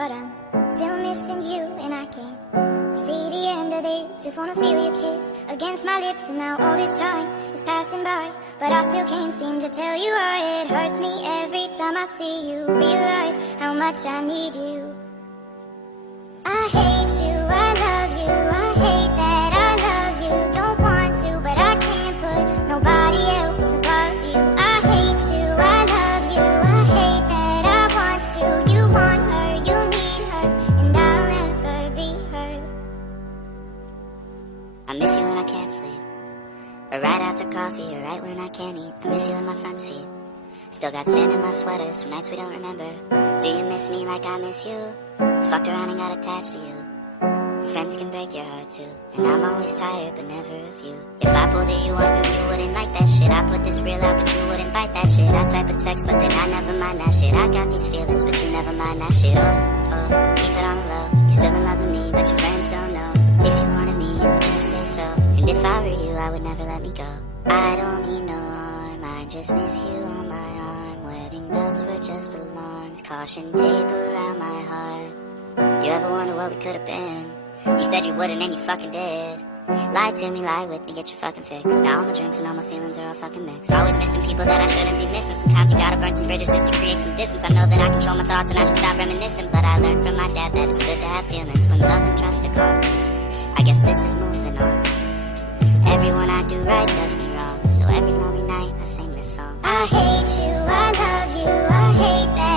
but I'm still missing you, and I can't see the end of this. Just wanna feel your kiss against my lips, and now all this time is passing by, but I still can't seem to tell you why. It hurts me every time I see you, realize how much I need you. I hate you, I love you, I hate that I love you. Don't want to, but I can't put nobody else above you. I hate you, I love you, I hate that I want you. You want her, you need her, and I'll never be her. I miss you when I can't sleep, or right after coffee, or right when I can't eat. I miss you in my front seat. Still got sand in my sweaters from nights we don't remember. Do you miss me like I miss you? Fucked around and got attached to you. Friends can break your heart too, and I'm always tired but never of you. If I pulled a you on you, you wouldn't like that shit. I put this real out but you wouldn't bite that shit. I type a text but then I never mind that shit. I got these feelings but you never mind that shit. Oh, keep it on the low. You're still in love with me but your friends don't know. If you wanted me, you would just say so, and if I were you, I would never let me go. I don't mean no harm, I just miss you on my arm. Wedding bells were just alarms, caution tape around my heart. You ever wonder what we could have been? You said you wouldn't and you fucking did. Lie to me, lie with me, get your fucking fix. Now all my drinks and all my feelings are all fucking mixed. Always missing people that I shouldn't be missing. Sometimes you gotta burn some bridges just to create some distance. I know that I control my thoughts and I should stop reminiscing, but I learned from my dad that it's good to have feelings when love and trust are gone. I guess this is moving on. Everyone I do right does me wrong, so every lonely night I sing this song. I hate you, I love you, I hate that